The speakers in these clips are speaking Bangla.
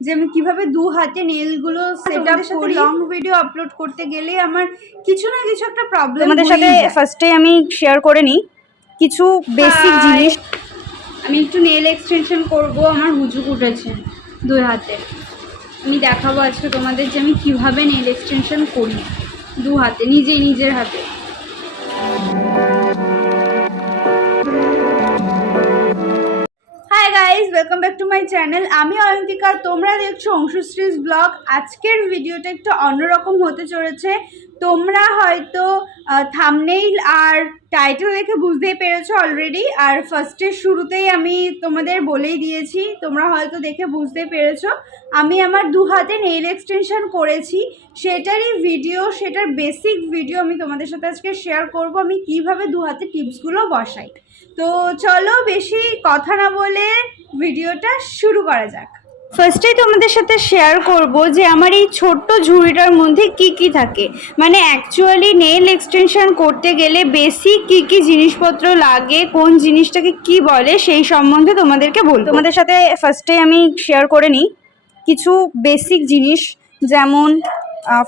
যে আমি কীভাবে দু হাতে নেলগুলো সেট আপ করি। লং ভিডিও আপলোড করতে গেলে আমার কিছু না কিছু একটা প্রবলেম তোমাদের সাথে ফার্স্টে আমি শেয়ার করে নিই। কিছু বেসিক জিনিস। আমি একটু নেল এক্সটেনশন করব আমার হুজুক উঠেছে দুই হাতে। আমি দেখাবো আজকে তোমাদের যে আমি কীভাবে নেল এক্সটেনশন করি। দু হাতে নিজেই নিজের হাতে। Guys welcome back to my channel আমি অয়ন্তিকা তোমরা দেখছ অংশুশ্রীস ব্লগ। আজকের ভিডিওটা একটু অন্যরকম হতে চলেছে। তোমরা হয়তো থামনেইল আর টাইটেল দেখে বুঝতেই পেরেছ অলরেডি আর ফার্স্টের শুরুতেই আমি তোমাদের বলেই দিয়েছি, তোমরা হয়তো দেখে বুঝতে পেরেছ। আমি আমার দু হাতে নেইল এক্সটেনশন করেছি। সেটারই ভিডিও সেটার বেসিক ভিডিও আমি তোমাদের সাথে আজকে শেয়ার করব, আমি কীভাবে দু হাতে টিপসগুলো বসাই। তো চলো বেশি কথা না বলে ভিডিওটা শুরু করা যাক। ফার্স্টেই তোমাদের সাথে শেয়ার করব যে আমার এই ছোট্ট ঝুড়িটার মধ্যে কি কি থাকে। মানে অ্যাকচুয়ালি নেল এক্সটেনশন করতে গেলে বেসিক কি কি জিনিসপত্র লাগে কোন জিনিসটাকে কি বলে সেই সম্বন্ধে তোমাদেরকে বলব। তোমাদের সাথে ফার্স্টে আমি শেয়ার করে নিই। কিছু বেসিক জিনিস যেমন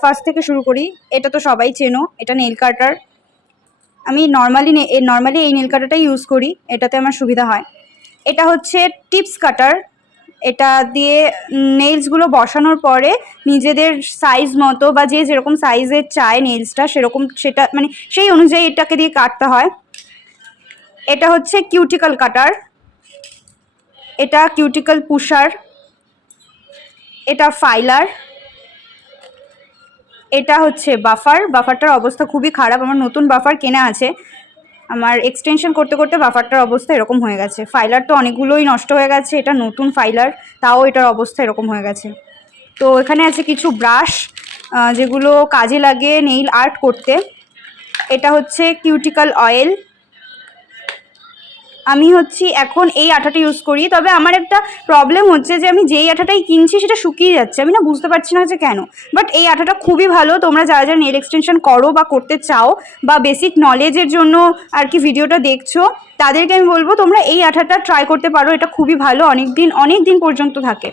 ফার্স্ট থেকে শুরু করি এটা তো সবাই চেনো এটা নেল কাটার আমি নর্মালি নর্মালি এই নেল কাটারটাই ইউজ করি এটাতে আমার সুবিধা হয়। এটা হচ্ছে টিপস কাটার। এটা দিয়ে নেইলসগুলো বসানোর পরে নিজেদের সাইজ মতো বা যে যেরকম সাইজের চায় নেইলসটা সেরকম সেটা মানে সেই অনুযায়ী এটাকে দিয়ে কাটতে হয়। এটা হচ্ছে কিউটিক্যাল কাটার এটা কিউটিক্যাল পুষার এটা ফাইলার এটা হচ্ছে বাফার বাফারটার অবস্থা খুবই খারাপ। আমার নতুন বাফার কেনা আছে। আমার এক্সটেনশন করতে করতে বাফারটার অবস্থা এরকম হয়ে গেছে। ফাইলার তো অনেকগুলোই নষ্ট হয়ে গেছে, এটা নতুন ফাইলার তাও এটার অবস্থা এরকম হয়ে গেছে। তো এখানে আছে কিছু ব্রাশ যেগুলো কাজে লাগে নেইল আর্ট করতে। এটা হচ্ছে কিউটিক্যাল অয়েল আমি হচ্ছি এখন এই আঠাটা ইউজ করি। তবে আমার একটা প্রবলেম হচ্ছে যে আমি যেই আঠাটাই কিনছি সেটা শুকিয়ে যাচ্ছে। আমি না বুঝতে পারছি না যে কেন। বাট এই আঠাটা খুবই ভালো। তোমরা যারা যারা নেল এক্সটেনশন করো বা করতে চাও বা বেসিক নলেজের জন্য আর কি ভিডিওটা দেখছ, তাদেরকে আমি বলব তোমরা এই আঠাটা ট্রাই করতে পারো। এটা খুবই ভালো। অনেক দিন অনেক দিন পর্যন্ত থাকে।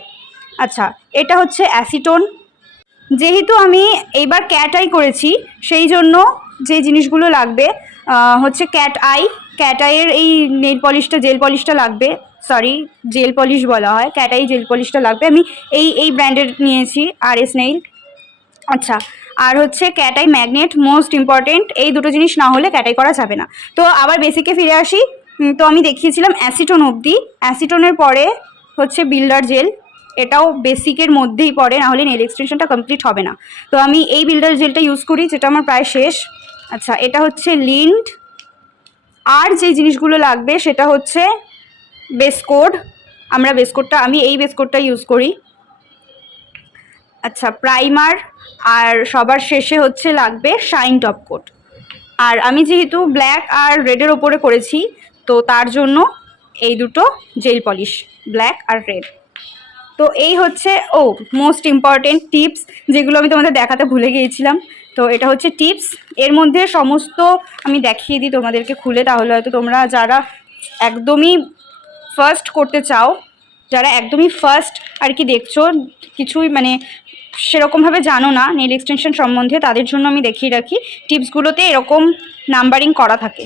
আচ্ছা এটা হচ্ছে অ্যাসিটোন যেহেতু আমি এইবার ক্যাট আই করেছি, সেই জন্য যে জিনিসগুলো লাগবে হচ্ছে ক্যাট আই ক্যাট আইয়ের এই নেল পলিশটা, জেল পলিশটা লাগবে সরি জেল পলিশ বলা হয়, ক্যাটাই জেল পলিশটা লাগবে। আমি এই এই ব্র্যান্ডের নিয়েছি আর এস নেইল আচ্ছা আর হচ্ছে ক্যাটাই ম্যাগনেট মোস্ট ইম্পর্টেন্ট এই দুটো জিনিস না হলে ক্যাটাই করা যাবে না। তো আবার বেসিকে ফিরে আসি। তো আমি দেখিয়েছিলাম অ্যাসিটোন অবধি। অ্যাসিটোনের পরে হচ্ছে বিল্ডার জেল এটাও বেসিকের মধ্যেই পড়ে, না হলে নেল এক্সটেনশনটা কমপ্লিট হবে না। তো আমি এই বিল্ডার জেলটা ইউজ করি, যেটা আমার প্রায় শেষ। আচ্ছা এটা হচ্ছে লিন্ড আর যে জিনিসগুলো লাগবে সেটা হচ্ছে বেসকোড। আমরা বেসকোডটা, আমি এই বেসকোডটা ইউজ করি। আচ্ছা প্রাইমার আর সবার শেষে হচ্ছে লাগবে শাইন টপ কোট আর আমি যেহেতু ব্ল্যাক আর রেডের ওপরে করেছি, তো তার জন্য এই দুটো জেল পলিশ, ব্ল্যাক আর রেড। তো এই হচ্ছে, ও মোস্ট ইম্পর্টেন্ট টিপস যেগুলো আমি তোমাদের দেখাতে ভুলে গিয়েছিলাম। তো এটা হচ্ছে টিপস এর মধ্যে সমস্ত আমি দেখিয়ে দিই তোমাদেরকে খুলে, তাহলে হয়তো তোমরা যারা একদমই ফার্স্ট করতে চাও, যারা একদমই ফার্স্ট আর কি দেখছ, কিছুই মানে সেরকমভাবে জানো না নেল এক্সটেনশন সম্বন্ধে, তাদের জন্য আমি দেখিয়ে রাখি। টিপসগুলোতে এরকম নাম্বারিং করা থাকে।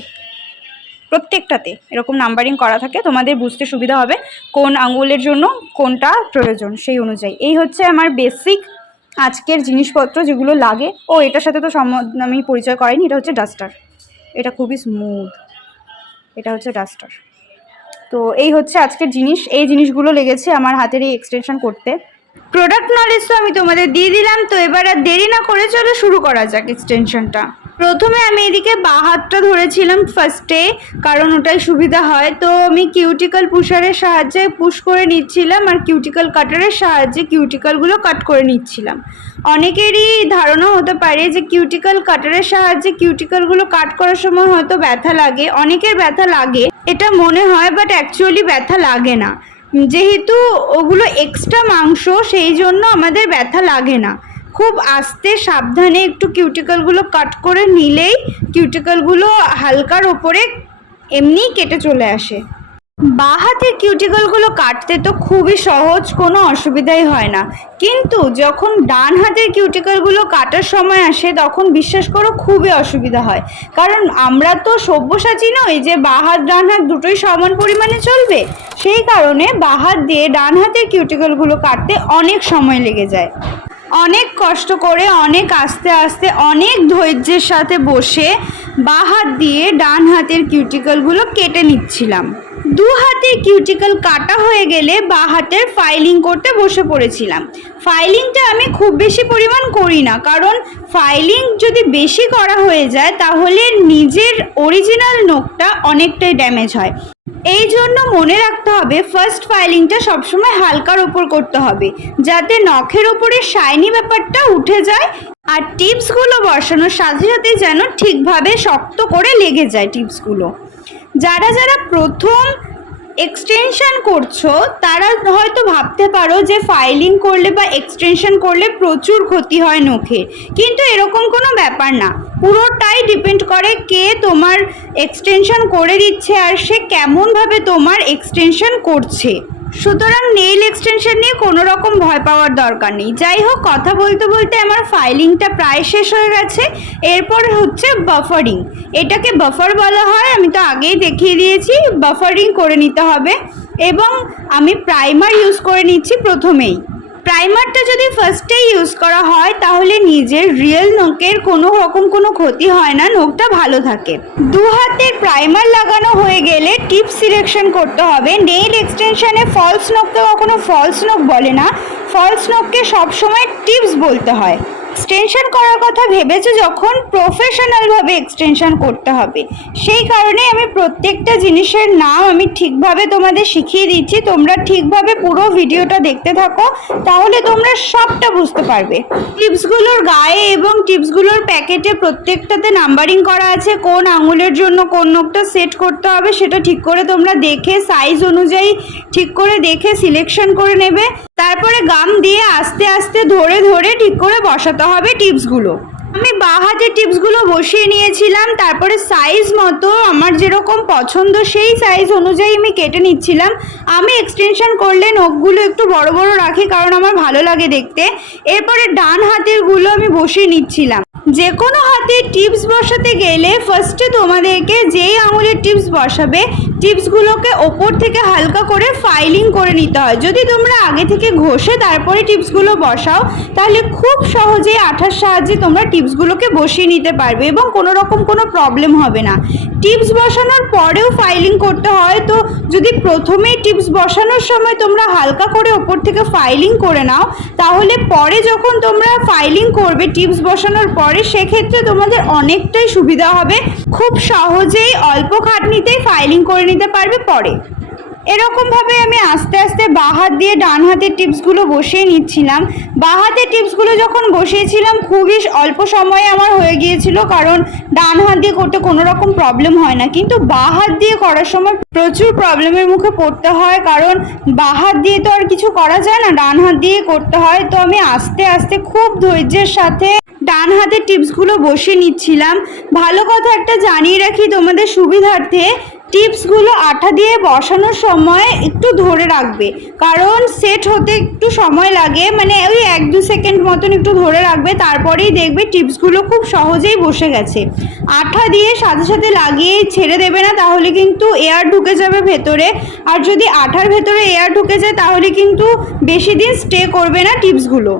প্রত্যেকটাতে এরকম নাম্বারিং করা থাকে, তোমাদের বুঝতে সুবিধা হবে কোন আঙুলের জন্য কোনটা প্রয়োজন সেই অনুযায়ী। এই হচ্ছে আমার বেসিক আজকের জিনিসপত্র যেগুলো লাগে, ও এটার সাথে তো সম্বন্ধ আমি পরিচয় করাইনি, এটা হচ্ছে ডাস্টার। এটা খুবই স্মুথ এটা হচ্ছে ডাস্টার। তো এই হচ্ছে আজকের জিনিস। এই জিনিসগুলো লেগেছে আমার হাতের এই এক্সটেনশন করতে। প্রোডাক্ট নলেজ তো আমি তোমাদের দিয়ে দিলাম, তো এবার আর দেরি না করে চলো শুরু করা যাক এক্সটেনশনটা প্রথমে আমি এদিকে বা হাতটা ধরেছিলাম ফার্স্টে কারণ ওটাই সুবিধা হয়। তো আমি কিউটিক্যাল পুষারের সাহায্যে পুশ করে নিচ্ছিলাম আর কিউটিক্যাল কাটারের সাহায্যে কিউটিক্যালগুলো কাট করে নিচ্ছিলাম। অনেকেরই ধারণা হতে পারে যে কিউটিক্যাল কাটারের সাহায্যে কিউটিক্যালগুলো কাট করার সময় হয়তো ব্যথা লাগে। অনেকের ব্যথা লাগে, এটা মনে হয় বাট অ্যাকচুয়ালি ব্যথা লাগে না। যেহেতু ওগুলো এক্সট্রা মাংস, সেই জন্য আমাদের ব্যথা লাগে না। খুব আস্তে সাবধানে একটু কিউটিক্যালগুলো কাট করে নিলেই কিউটিকলগুলো হালকার ওপরে এমনিই কেটে চলে আসে। বাঁ হাতের কিউটিকলগুলো কাটতে তো খুবই সহজ, কোনো অসুবিধাই হয় না। কিন্তু যখন ডান হাতের কিউটিকলগুলো কাটার সময় আসে, তখন বিশ্বাস করো খুবই অসুবিধা হয়। কারণ আমরা তো সব্যসাচী নই যে বাঁ হাত, ডান হাত দুটোই সমান পরিমাণে চলবে। সেই কারণে বাঁ হাত দিয়ে ডান হাতের কিউটিকলগুলো কাটতে অনেক সময় লেগে যায়। অনেক কষ্ট করে, অনেক আস্তে আস্তে, অনেক ধৈর্যের সাথে বসে বাঁ হাত দিয়ে ডান হাতের কিউটিকলগুলো কেটে নিচ্ছিলাম। দু হাতে কিউটিকল কাটা হয়ে গেলে বা হাতের ফাইলিং করতে বসে পড়েছিলাম। ফাইলিংটা আমি খুব বেশি পরিমাণ করি না, কারণ ফাইলিং যদি বেশি করা হয়ে যায়, তাহলে নিজের অরিজিনাল নোকটা অনেকটাই ড্যামেজ হয়। এই জন্য মনে রাখতে হবে ফার্স্ট ফাইলিংটা সবসময় হালকার ওপর করতে হবে, যাতে নখের ওপরে শাইনি ব্যাপারটা উঠে যায় আর টিপসগুলো বসানোর সাথে সাথে যেন ঠিকভাবে শক্ত করে লেগে যায় টিপসগুলো। যারা যারা প্রথম এক্সটেনশন করছ, তারা হয়তো ভাবতে পারো যে ফাইলিং করলে বা এক্সটেনশন করলে প্রচুর ক্ষতি হয় নখে। কিন্তু এরকম কোনো ব্যাপার না। পুরোটাই ডিপেন্ড করে কে তোমার এক্সটেনশন করে দিচ্ছে আর সে কেমনভাবে তোমার এক্সটেনশন করছে। সুতরাং নেইল এক্সটেনশন নিয়ে কোনো রকম ভয় পাওয়ার দরকার নেই। যাই হোক, কথা বলতে বলতে আমার ফাইলিংটা প্রায় শেষ হয়ে গেছে। এরপর হচ্ছে বাফারিং এটাকে বাফার বলা হয়। আমি তো আগেই দেখিয়ে দিয়েছি বাফারিং করে নিতে হবে। এবং আমি প্রাইমার ইউজ করে নিচ্ছি প্রথমেই। প্রাইমারটা যদি ফার্স্টেই ইউজ করা হয়, তাহলে নিজের রিয়েল নখের কোনো রকম কোনো ক্ষতি হয় না, নখটা ভালো থাকে। দু হাতের প্রাইমার লাগানো হয়ে গেলে টিপ সিলেকশন করতে হবে। নেইল এক্সটেনশনে ফলস নখকে কখনো ফলস নখ বলে না। ফলস নখকে সবসময় টিপস বলতে হয়। এক্সটেনশন করার কথা ভেবেছো যখন প্রফেশনালভাবে এক্সটেনশন করতে হবে। সেই কারণে আমি প্রত্যেকটা জিনিসের নাম আমি ঠিকভাবে তোমাদের শিখিয়ে দিচ্ছি। তোমরা ঠিকভাবে পুরো ভিডিওটা দেখতে থাকো, তাহলে তোমরা সবটা বুঝতে পারবে। টিপসগুলোর গায়ে এবং টিপসগুলোর প্যাকেটে প্রত্যেকটাতে নাম্বারিং করা আছে, কোন আঙুলের জন্য কোন নোকটা সেট করতে হবে সেটা ঠিক করে তোমরা দেখে সাইজ অনুযায়ী ঠিক করে দেখে সিলেকশন করে নেবে। তারপরে গাম দিয়ে আস্তে আস্তে ধরে ধরে ঠিক করে বসাতে হবে টিপসগুলো। আমি বাঁ হাতে টিপসগুলো বসিয়ে নিয়েছিলাম, তারপরে সাইজ মতো আমার যেরকম পছন্দ সেই সাইজ অনুযায়ী আমি কেটে নিচ্ছিলাম। আমি এক্সটেনশন করলে নখগুলো একটু বড় বড় রাখি কারণ আমার ভালো লাগে দেখতে। এরপরে ডান হাতেরগুলো আমি বসিয়ে নিচ্ছিলাম। যে কোনো হাতে টিপস বসাতে গেলে ফার্স্টে তোমাদেরকে যেই আঙুলের টিপস বসাবে টিপসগুলোকে ওপর থেকে হালকা করে ফাইলিং করে নিতে হয়। যদি তোমরা আগে থেকে ঘষে তারপরে টিপসগুলো বসাও, তাহলে খুব সহজেই আঠার সাহায্যে তোমরা টিপসগুলোকে বসিয়ে নিতে পারবে এবং কোনো রকম কোনো প্রবলেম হবে না। টিপস বসানোর পরেও ফাইলিং করতে হয়, তো যদি প্রথমেই টিপস বসানোর সময় তোমরা হালকা করে ওপর থেকে ফাইলিং করে নাও, তাহলে পরে যখন তোমরা ফাইলিং করবে টিপস বসানোর পরে, সেক্ষেত্রে তোমাদের অনেকটাই সুবিধা হবে। খুব সহজেই অল্প খাটনিতেই ফাইলিং করে নিতে পারবে পরে। এরকমভাবে আমি আস্তে আস্তে বাঁ হাত দিয়ে ডান হাতের টিপসগুলো বসিয়ে নিচ্ছিলাম। বাঁ হাতের টিপসগুলো যখন বসিয়েছিলাম, খুবই অল্প সময়ে আমার হয়ে গিয়েছিল, কারণ ডান হাত দিয়ে করতে কোনো রকম প্রবলেম হয় না। কিন্তু বাঁ হাত দিয়ে করার সময় প্রচুর প্রবলেমের মুখে পড়তে হয়, কারণ বাঁ হাত দিয়ে তো আর কিছু করা যায় না, ডান হাত দিয়ে করতে হয়। তো আমি আস্তে আস্তে খুব ধৈর্যের সাথে ডান হাতের টিপসগুলো বসিয়ে নিচ্ছিলাম। ভালো কথা একটা জানিয়ে রাখি তোমাদের সুবিধার্থে, টিপসগুলো আঠা দিয়ে বসানোর সময় একটু ধরে রাখবে। কারণ সেট হতে একটু সময় লাগে মানে ওই এক দু সেকেন্ড মতন একটু ধরে রাখবে, তারপরেই দেখবে টিপসগুলো খুব সহজেই বসে গেছে। আঠা দিয়ে সাথে সাথে লাগিয়ে ছেড়ে দেবে না, তাহলে কিন্তু এয়ার ঢুকে যাবে ভেতরে। আর যদি আঠার ভেতরে এয়ার ঢুকে যায়, তাহলে কিন্তু বেশি দিন স্টে করবে না টিপসগুলো।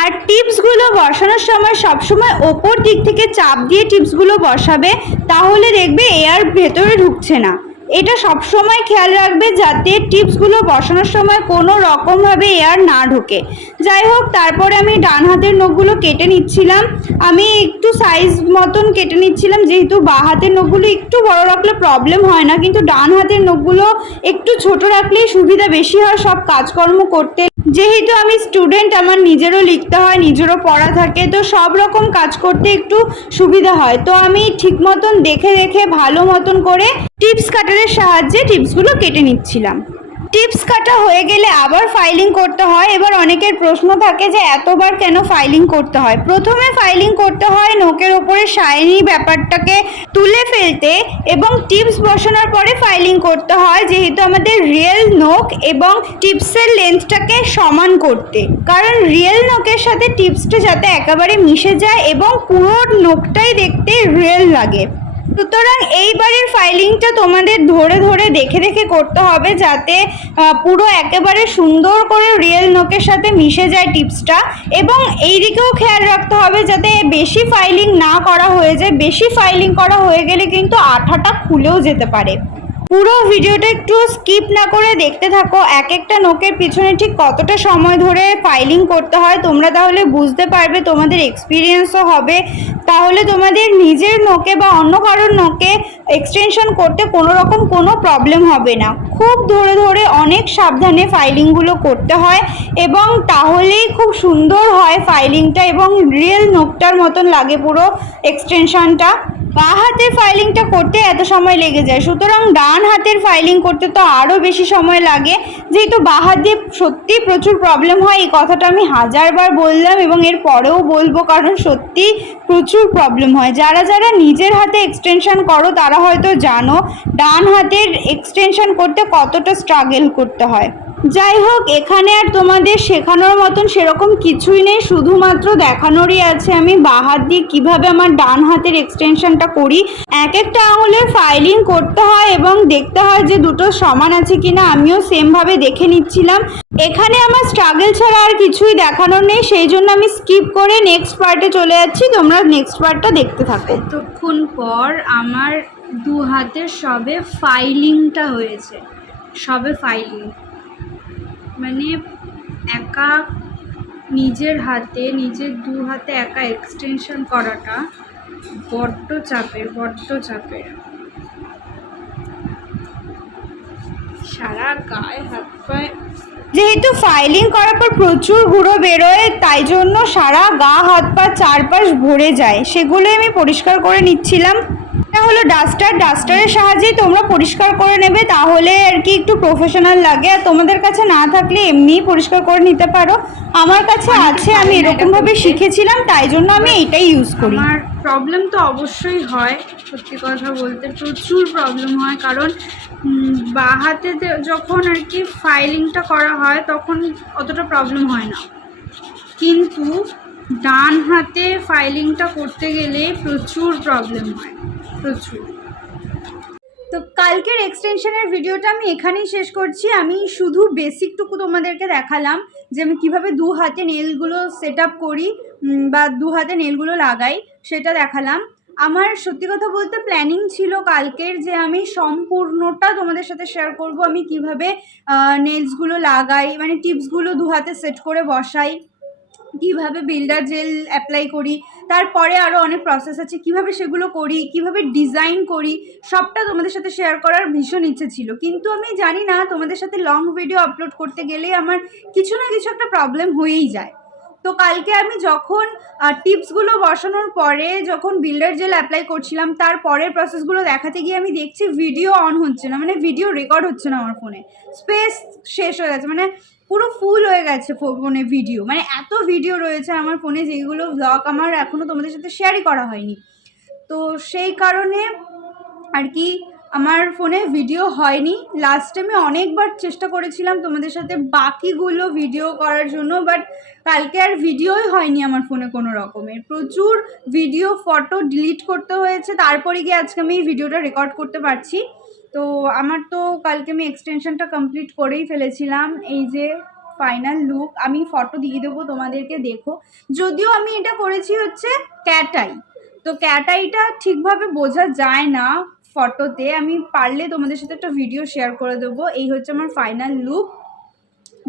আর টিপসগুলো বসানোর সময় সবসময় ওপর দিক থেকে চাপ দিয়ে টিপসগুলো বসাবে, তাহলে দেখবে এয়ার ভেতরে ঢুকছে না। এটা সবসময় খেয়াল রাখবে যাতে টিপসগুলো বসানোর সময় কোনো রকমভাবে এয়ার না ঢোকে। যাই হোক, তারপরে আমি ডান হাতের নখগুলো কেটে নিচ্ছিলাম। আমি একটু সাইজ মতন কেটে নিচ্ছিলাম, যেহেতু বাঁ হাতের নখগুলো একটু বড় রাখলে প্রবলেম হয় না, কিন্তু ডান হাতের নখগুলো একটু ছোট রাখলেই সুবিধা বেশি হয় সব কাজকর্ম করতে। যেহেতু আমি স্টুডেন্ট আমার নিজেরও লিখতে হয়, নিজেরও পড়া থাকে, তো সব রকম কাজ করতে একটু সুবিধা হয়। তো আমি ঠিক মতন দেখে দেখে, ভালো মতন করে টিপস কাটারের সাহায্যে টিপসগুলো কেটে নিচ্ছিলাম। টিপস কাটা হয়ে গেলে আবার ফাইলিং করতে হয়। এবার অনেকের প্রশ্ন থাকে যে, এতবার কেন ফাইলিং করতে হয়? প্রথমে ফাইলিং করতে হয় নোকের ওপরে শাইনি ব্যাপারটাকে তুলে ফেলতে এবং টিপস বসানোর পরে ফাইলিং করতে হয়, যেহেতু আমাদের রিয়েল নোক এবং টিপসের লেন্থটাকে সমান করতে। কারণ রিয়েল নোকের সাথে টিপসটা যাতে একেবারে মিশে যায় এবং পুরো নোকটাই দেখতে রিয়েল লাগে। সুতরাং এইবারের ফাইলিংটা তোমাদের ধরে ধরে দেখে দেখে করতে হবে যাতে পুরো একেবারে সুন্দর করে রিয়েল নোকের সাথে মিশে যায় টিপসটা এবং এই দিকেও খেয়াল রাখতে হবে যাতে বেশি ফাইলিং না করা হয়ে যায়। বেশি ফাইলিং করা হয়ে গেলে কিন্তু আঠাটা খুলেও যেতে পারে। পুরো ভিডিওটা একটু স্কিপ না করে দেখতে থাকো এক একটা নোকের পিছনে ঠিক কতটা সময় ধরে ফাইলিং করতে হয়, তোমরা তাহলে বুঝতে পারবে, তোমাদের এক্সপিরিয়েন্সও হবে। তাহলে তোমাদের নিজের নোকে বা অন্য কারোর নোকে এক্সটেনশন করতে কোনো রকম কোনো প্রবলেম হবে না। খুব ধরে ধরে অনেক সাবধানে ফাইলিংগুলো করতে হয় এবং তাহলেই খুব সুন্দর হয় ফাইলিংটা এবং রিয়েল নোকটার মতন লাগে পুরো এক্সটেনশনটা বাঁ হাতের ফাইলিংটা করতে এত সময় লেগে যায়। সুতরাং ডান হাতের ফাইলিং করতে তো আরও বেশি সময় লাগে। যেহেতু বাঁ হাত দিয়ে সত্যি প্রচুর প্রবলেম হয়, এই কথাটা আমি হাজারবার বললাম এবং এর পরেও বলব কারণ সত্যি প্রচুর প্রবলেম হয়। যারা যারা নিজের হাতে এক্সটেনশন করো, তারা হয়তো জানো, ডান হাতের এক্সটেনশন করতে কতটা স্ট্রাগল করতে হয়। যাই হোক, এখানে আর তোমাদের শেখানোর মতন সেরকম কিছুই নেই, শুধুমাত্র দেখানোরই আছে আমি বাঁ হাত দিয়ে কীভাবে আমার ডান হাতের এক্সটেনশনটা করি। এক একটা আঙুলের ফাইলিং করতে হয় এবং দেখতে হয় যে দুটো সমান আছে কিনা, আমিও সেমভাবে দেখে নিচ্ছিলাম। এখানে আমার স্ট্রাগল ছাড়া আর কিছুই দেখানোর নেই, সেই জন্য আমি স্কিপ করে নেক্সট পার্টে চলে যাচ্ছি, তোমরা নেক্সট পার্টটা দেখতে থাকো। এতক্ষণ পর আমার দু হাতের সবে ফাইলিংটা হয়েছে, সবে ফাইলিং মানে একা নিজের হাতে, নিজের দু হাতে একা এক্সটেনশন করাটা বড্ড চাপের বড্ড চাপের। সারা গায়ে হাত পায়ে যেহেতু ফাইলিং করার পর প্রচুর গুঁড়ো বেরোয়, তাই জন্য সারা গা, হাত পা চারপাশ ভরে যায়। সেগুলোই আমি পরিষ্কার করে নিচ্ছিলাম। হলো ডাস্টার ডাস্টারের সাহায্যেই তোমরা পরিষ্কার করে নেবে তাহলে আর কি একটু প্রফেশনাল লাগে। আর তোমাদের কাছে না থাকলে এমনিই পরিষ্কার করে নিতে পারো। আমার কাছে আছে আমি এরকমভাবে শিখেছিলাম তাই জন্য আমি এটাই ইউজ করি। আমার প্রবলেম তো অবশ্যই হয় সত্যি কথা বলতে প্রচুর প্রবলেম হয়। কারণ উম, বাঁ হাতে যখন আর কি ফাইলিংটা করা হয় তখন অতটা প্রবলেম হয় না। কিন্তু ডান হাতে ফাইলিংটা করতে গেলে প্রচুর প্রবলেম হয়। প্রচুর। তো কালকের এক্সটেনশনের ভিডিওটা আমি এখানেই শেষ করছি। আমি শুধু বেসিকটুকু তোমাদেরকে দেখালাম যে আমি কীভাবে দু হাতে নেলগুলো সেট আপ করি বা দু হাতে নেলগুলো লাগাই, সেটা দেখালাম। আমার সত্যি কথা বলতে প্ল্যানিং ছিল কালকের যে আমি সম্পূর্ণটা তোমাদের সাথে শেয়ার করব। আমি কীভাবে নেলসগুলো লাগাই মানে টিপসগুলো দু হাতে সেট করে বসাই। কীভাবে বিল্ডার জেল অ্যাপ্লাই করি, তারপরে আরও অনেক প্রসেস আছে, কীভাবে সেগুলো করি, কীভাবে ডিজাইন করি, সবটা তোমাদের সাথে শেয়ার করার ভীষণ ইচ্ছে ছিল। কিন্তু আমি জানি না, তোমাদের সাথে লং ভিডিও আপলোড করতে গেলে আমার কিছু না কিছু একটা প্রবলেম হয়েই যায়। তো কালকে আমি যখন টিপসগুলো বসানোর পরে যখন বিল্ডার জেল অ্যাপ্লাই করছিলাম, তার পরের প্রসেসগুলো দেখাতে গিয়ে আমি দেখছি ভিডিও অন হচ্ছে না মানে ভিডিও রেকর্ড হচ্ছে না আমার ফোনে স্পেস শেষ হয়ে গেছে মানে পুরো ফুল হয়ে গেছে ফোনে ভিডিও মানে এত ভিডিও রয়েছে আমার ফোনে যেগুলো ব্লগ আমার এখনও তোমাদের সাথে শেয়ারই করা হয়নি। তো সেই কারণে আর কি আমার ফোনে ভিডিও হয়নি। লাস্ট টাইমে অনেকবার চেষ্টা করেছিলাম তোমাদের সাথে বাকিগুলো ভিডিও করার জন্য বাট কালকে আর ভিডিওই হয়নি আমার ফোনে কোনো রকমের। প্রচুর ভিডিও ফটো ডিলিট করতে হয়েছে। তারপরে গিয়ে আজকে আমি এই ভিডিওটা রেকর্ড করতে পারছি। তো আমার তো কালকে আমি এক্সটেনশনটা কমপ্লিট করেই ফেলেছিলাম। এই যে ফাইনাল লুক আমি ফটো দিয়ে দেবো তোমাদেরকে, দেখো। যদিও আমি এটা করেছি হচ্ছে ক্যাটাই তো ক্যাটাইটা ঠিকভাবে বোঝা যায় না। ফটোতে আমি পারলে তোমাদের সাথে একটা ভিডিও শেয়ার করে দেবো। এই হচ্ছে আমার ফাইনাল লুক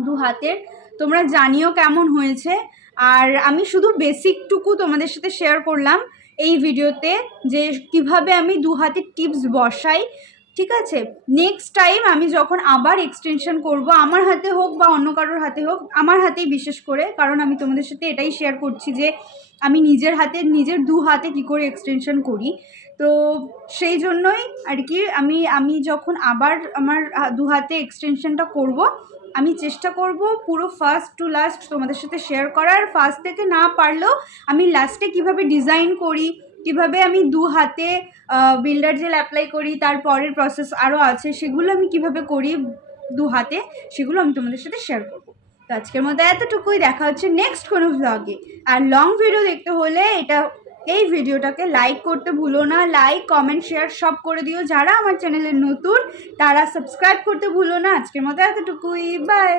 দু হাতের। তোমরা জানিও কেমন হয়েছে। আর আমি শুধু বেসিকটুকু তোমাদের সাথে শেয়ার করলাম এই ভিডিওতে যে কীভাবে আমি দু হাতের টিপস বসাই, ঠিক আছে? নেক্সট টাইম আমি যখন আবার এক্সটেনশন করব, আমার হাতে হোক বা অন্য কারোর হাতে হোক, আমার হাতেই বিশেষ করে, কারণ আমি তোমাদের সাথে এটাই শেয়ার করছি যে, আমি নিজের হাতে, নিজের দু হাতে কী করে এক্সটেনশন করি। তো সেই জন্যই আর কি আমি আমি যখন আবার আমার দু হাতে এক্সটেনশনটা করব, আমি চেষ্টা করব পুরো ফার্স্ট টু লাস্ট তোমাদের সাথে শেয়ার করার। ফার্স্ট থেকে না পারলেও আমি লাস্টে কীভাবে ডিজাইন করি, কীভাবে আমি দু হাতে বিল্ডার জেল অ্যাপ্লাই করি তারপরের প্রসেস আরও আছে, সেগুলো আমি কীভাবে করি দু হাতে, সেগুলো আমি তোমাদের সাথে শেয়ার করব। তো আজকের মধ্যে এতটুকুই, দেখা হচ্ছে নেক্সট কোনো ভ্লগে আর লং ভিডিও দেখতে হলে এটা এই ভিডিওটাকে লাইক করতে ভুলো না লাইক কমেন্ট শেয়ার সব করে দিও। যারা আমার চ্যানেলে নতুন, তারা সাবস্ক্রাইব করতে ভুলো না। আজকের মতো এতটুকুই। বাই